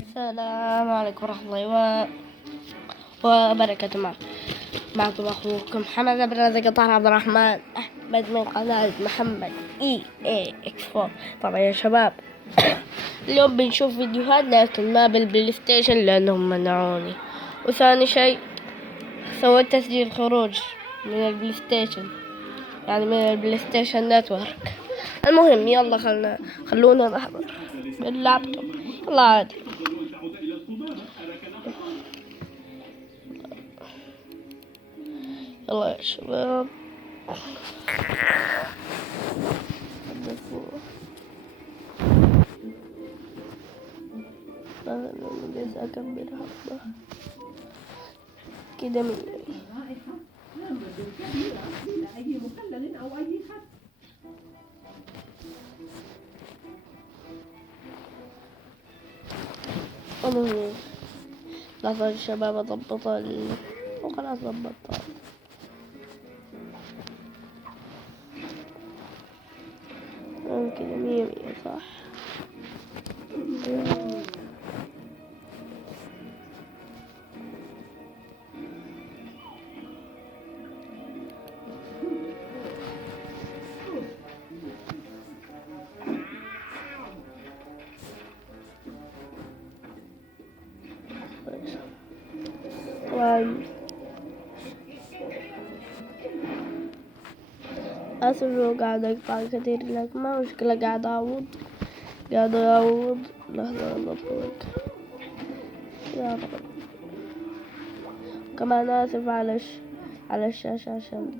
السلام عليكم ورحمة الله وبركاته. معكم أخوكم محمد بن رزق طه عبد الرحمن أحمد من قناة محمد EA X4. طبعا يا شباب اليوم بنشوف فيديوهات لكن ما بالبلاي ستيشن لأنهم منعوني. وثاني شيء سويت تسجيل خروج من البلاي ستيشن، يعني من البلاي ستيشن نتورك. المهم يلا خلونا نحضر باللابتوب. يلا عادي. يلا يا شباب بس أكبر حبة كده من المهم لحظة يا شباب أضبط وخلاص ضبطتها. كده 100 صح. طبعا آسف لو قاعد أقطع كثير لكن ما مشكلة، قاعد أعوض. لحظة أضبط يا رب. كمان آسف على الشاشة عشان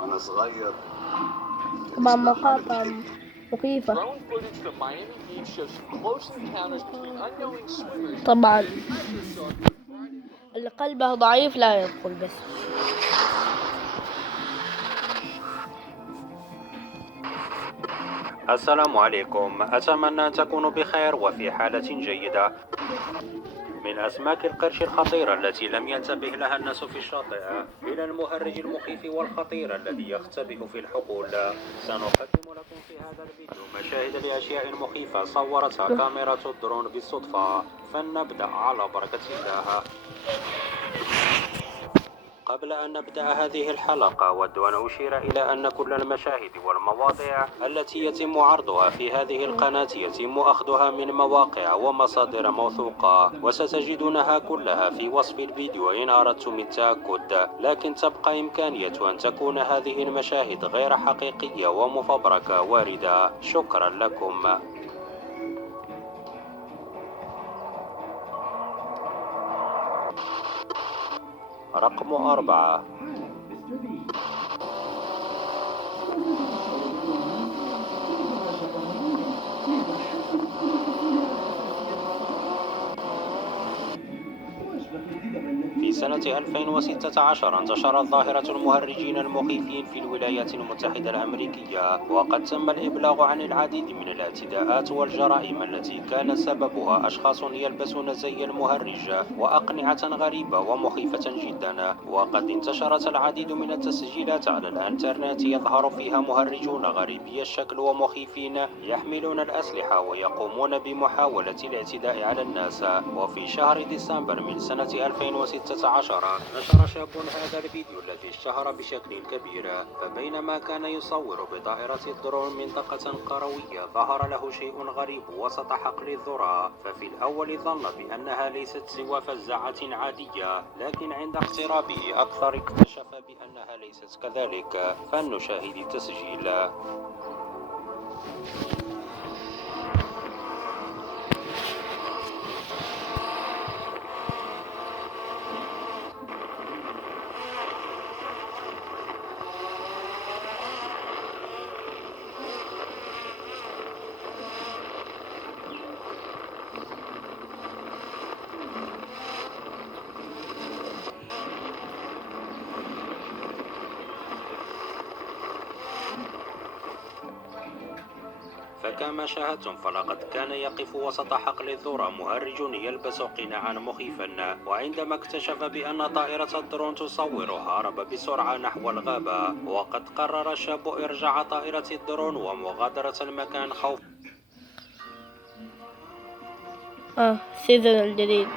وانا صغير طبعا مقاطع مخيفة. طبعا اللي قلبه ضعيف لا يدخل بس. السلام عليكم، أتمنى أن تكونوا بخير وفي حالة جيدة. من أسماك القرش الخطيرة التي لم ينتبه لها الناس في الشاطئ إلى المهرج المخيف والخطير الذي يختبئ في الحقول، سنقدم لكم في هذا الفيديو مشاهد لأشياء مخيفة صورتها كاميرا الدرون بالصدفة. فلنبدأ على بركة الله. قبل أن نبدأ هذه الحلقة أود أن أشير إلى أن كل المشاهد والمواضيع التي يتم عرضها في هذه القناة يتم أخذها من مواقع ومصادر موثوقة، وستجدونها كلها في وصف الفيديو إن أردتم التأكد. لكن تبقى إمكانية أن تكون هذه المشاهد غير حقيقية ومفبركة واردة. شكرا لكم. رقم 4. في سنة 2016 انتشرت ظاهرة المهرجين المخيفين في الولايات المتحدة الأمريكية، وقد تم الإبلاغ عن العديد من الاعتداءات والجرائم التي كان سببها أشخاص يلبسون زي المهرج وأقنعة غريبة ومخيفة جدا. وقد انتشرت العديد من التسجيلات على الإنترنت يظهر فيها مهرجون غريبي الشكل ومخيفين يحملون الأسلحة ويقومون بمحاولة الاعتداء على الناس. وفي شهر ديسمبر من سنة 2016 نشر شاب هذا الفيديو الذي اشتهر بشكل كبير. فبينما كان يصور بطائرة الدرون منطقة قروية ظهر له شيء غريب وسط حقل الذرة. ففي الأول ظن بأنها ليست سوى فزاعة عادية، لكن عند اقترابه أكثر اكتشف بأنها ليست كذلك. فلنشاهد التسجيل. فكما شاهدتم فلقد كان يقف وسط حقل الذرة مهرج يلبس قناعا مخيفا، وعندما اكتشف بأن طائرة الدرون تصوره هرب بسرعة نحو الغابة. وقد قرر الشاب إرجاع طائرة الدرون ومغادرة المكان خوفا. السيزون الجديد.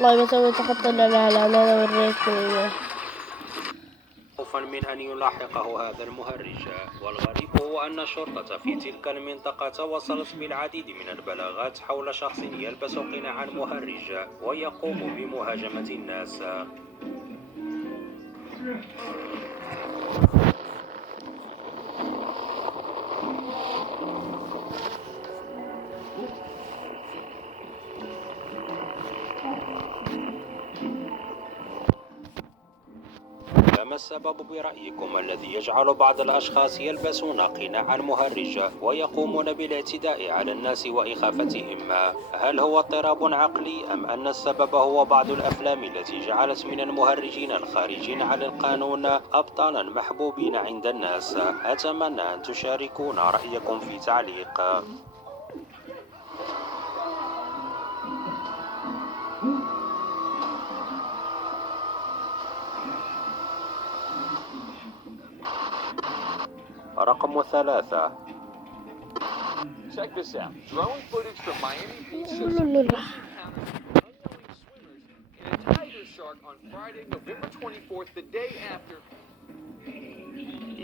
والله بسوي تخطي انا وريكم خوفا من أن يلاحقه هذا المهرج. والغريب هو أن الشرطة في تلك المنطقة توصلت بالعديد من البلاغات حول شخص يلبس قناعا مهرج ويقوم بمهاجمة الناس. فما السبب برأيكم الذي يجعل بعض الأشخاص يلبسون قناعا مهرجة ويقومون بالاعتداء على الناس وإخافتهم؟ هل هو اضطراب عقلي أم أن السبب هو بعض الأفلام التي جعلت من المهرجين الخارجين على القانون أبطالا محبوبين عند الناس؟ أتمنى أن تشاركونا رأيكم في تعليق. رقم 3. Check this out. Drone footage from Miami Beach shows some close encounters with unknowing swimmers and a tiger shark on Friday, November 24th, the day after.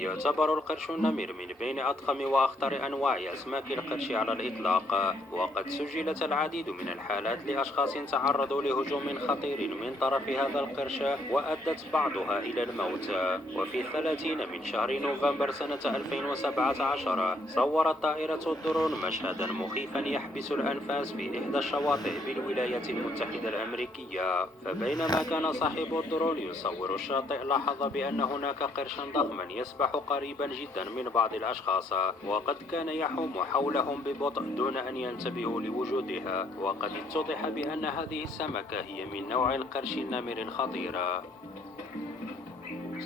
يعتبر القرش النمر من بين أضخم وأخطر أنواع أسماك القرش على الإطلاق، وقد سجلت العديد من الحالات لأشخاص تعرضوا لهجوم خطير من طرف هذا القرش وأدت بعضها إلى الموت. وفي 30 من شهر نوفمبر سنة 2017 صورت طائرة الدرون مشهدا مخيفا يحبس الأنفاس في إحدى الشواطئ بالولايات المتحدة الأمريكية. فبينما كان صاحب الدرون يصور الشاطئ لاحظ بأن هناك قرشا ضخما يسبح قريبا جدا من بعض الأشخاص، وقد كان يحوم حولهم ببطء دون أن ينتبهوا لوجودها. وقد اتضح بأن هذه السمكة هي من نوع القرش النمر الخطير.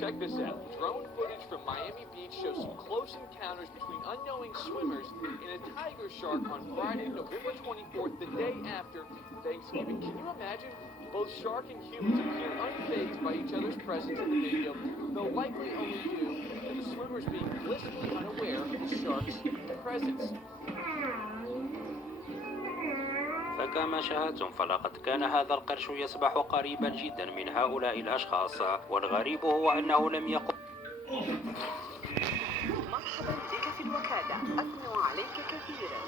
Check this out. Drone footage from Miami Beach shows some close encounters between unknowing swimmers and a tiger shark on Friday, November 24th, the day after Thanksgiving. Can you imagine? Both shark and humans appear unfazed by each other's presence in the video, though likely only due to the swimmers being blissfully unaware of the shark's presence. فكما شاهدتم فلقد كان هذا القرش يسبح قريبا جدا من هؤلاء الأشخاص، والغريب هو أنه لم يقم. مرحبا بك في الوكالة، أثنوا عليك كثيرا.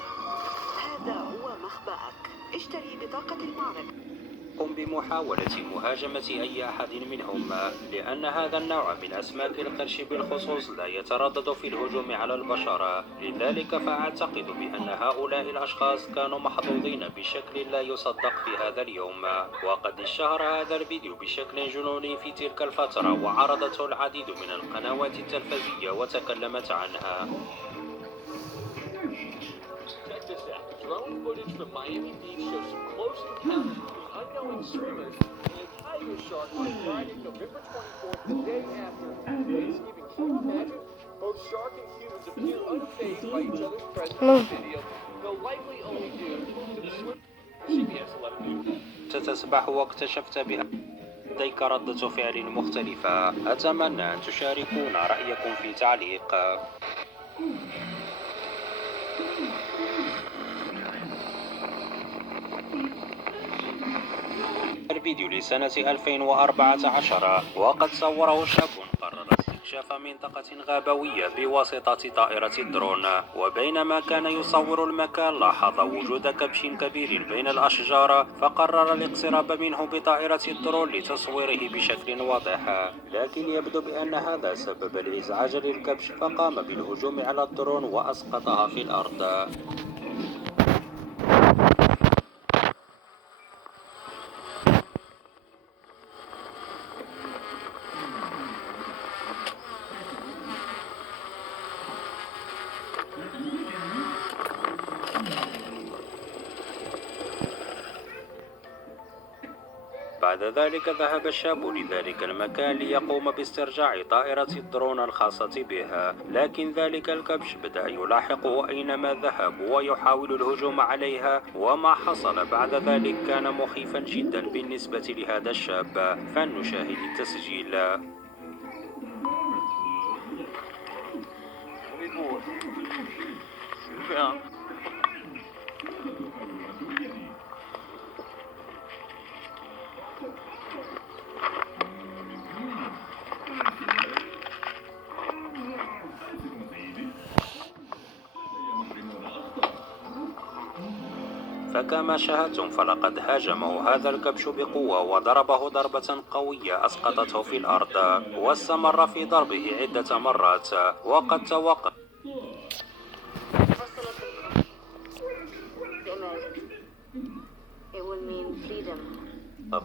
هذا هو مخبأك. اشتري بطاقة المعرض. بمحاولة مهاجمة أي أحد منهم، لأن هذا النوع من أسماك القرش بالخصوص لا يتردد في الهجوم على البشر. لذلك فأعتقد بأن هؤلاء الأشخاص كانوا محظوظين بشكل لا يصدق في هذا اليوم. وقد اشتهر هذا الفيديو بشكل جنوني في تلك الفترة، وعرضته العديد من القنوات التلفزيونية وتكلمت عنها. Drone footage from Miami Beach shows some close encounters between unknowing swimmers and a tiger shark on Friday, November 24th, the day after Thanksgiving. Can you imagine? Both shark and humans appear unfazed by each other's presence in the video, though likely only due to the swim. CBS 11. تسبح واكتشفت بأن لديك ردة فعل مختلفة. أتمنى أن تشاركونا رأيكم في تعليق. الفيديو لسنة 2014، وقد صوره شاب قرر استكشاف منطقة غابوية بواسطة طائرة الدرون، وبينما كان يصور المكان لاحظ وجود كبش كبير بين الأشجار، فقرر الاقتراب منه بطائرة الدرون لتصويره بشكل واضح. لكن يبدو بأن هذا سبب الإزعاج للكبش، فقام بالهجوم على الدرون وأسقطها في الأرض. بعد ذلك ذهب الشاب لذلك المكان ليقوم باسترجاع طائرة الدرون الخاصة به، لكن ذلك الكبش بدأ يلاحقه أينما ذهب ويحاول الهجوم عليها، وما حصل بعد ذلك كان مخيفا جدا بالنسبة لهذا الشاب. فلنشاهد التسجيل. فكما شاهدتم فلقد هاجمه هذا الكبش بقوة وضربه ضربة قوية أسقطته في الأرض، واستمر في ضربه عدة مرات وقد توقف.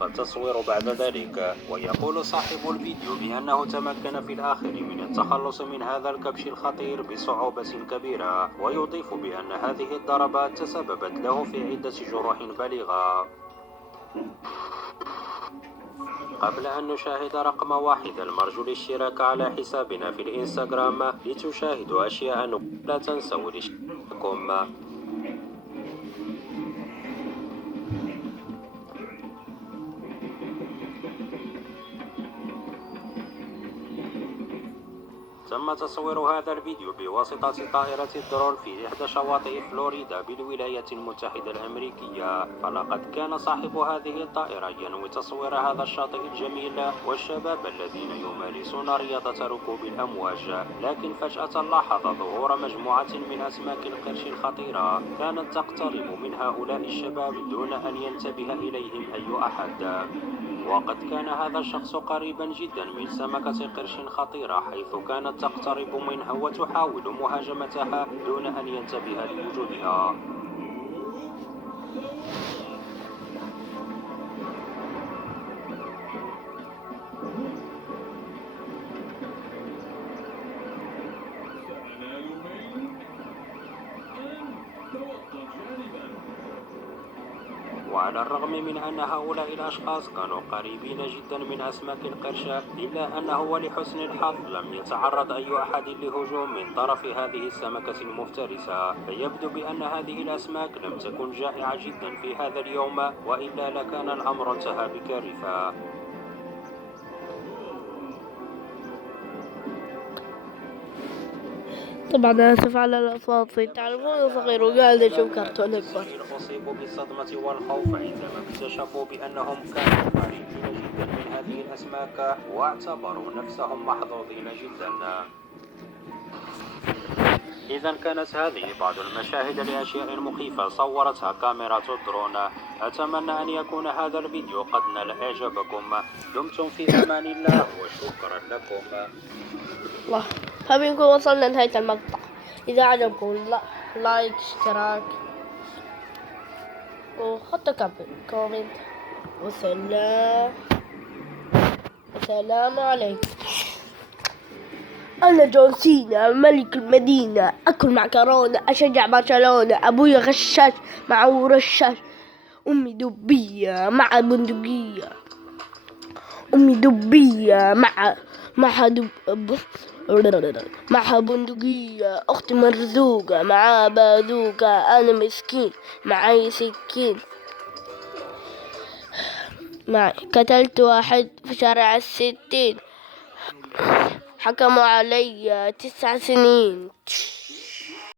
التصوير بعد ذلك، ويقول صاحب الفيديو بأنه تمكن في الآخر من التخلص من هذا الكبش الخطير بصعوبة كبيرة، ويضيف بأن هذه الضربات تسببت له في عدة جروح بالغة. قبل أن نشاهد رقم 1 المرجو الاشتراك على حسابنا في الإنستغرام لتشاهدوا أشياء لا تنسوا الاشتراككم. تم تصوير هذا الفيديو بواسطة طائرة الدرون في إحدى شواطئ فلوريدا بالولايات المتحدة الأمريكية، فلقد كان صاحب هذه الطائرة ينوي تصوير هذا الشاطئ الجميل والشباب الذين يمارسون رياضة ركوب الأمواج، لكن فجأة لاحظ ظهور مجموعة من أسماك القرش الخطيرة كانت تقترب من هؤلاء الشباب دون أن ينتبه إليهم أي أحد. وقد كان هذا الشخص قريبا جدا من سمكة قرش خطيرة، حيث كانت تقترب منها وتحاول مهاجمتها دون أن ينتبه لوجودها. وعلى الرغم من أن هؤلاء الأشخاص كانوا قريبين جدا من أسماك القرش، إلا أنه ولحسن الحظ لم يتعرض أي أحد لهجوم من طرف هذه السمكة المفترسة، فيبدو بأن هذه الأسماك لم تكن جائعة جدا في هذا اليوم، وإلا لكان الأمر انتهى بكارثة. طبعا آسف على الأصوات، تعرفون صغير وقاعد يشوف كرتون أكبر. أصيبوا بالصدمة والخوف عندما اكتشفوا بأنهم كانوا قريبين جدا من هذه الأسماك، واعتبروا نفسهم محظوظين جدا. إذا كانت هذه بعض المشاهد لأشياء مخيفة صورتها كاميرات الدرون. أتمنى أن يكون هذا الفيديو قد نال إعجابكم. دمتم في أمان الله وشكرا لكم. الله، فبنكون وصلنا لنهاية المقطع. إذا عجبكم لايك، اشتراك، وحطوا كومنت. والسلام عليكم. أنا جون سينا ملك المدينة، أكل معكرونة، أشجع برشلونة، أبويا غشاش معه رشاش، أمي دبية مع بندقية، أمي دبية معها بندقية، أختي مرزوقة معها بازوكة، أنا مسكين معي سكين، قتلت واحد في شارع 60، حكموا علي 9 سنين.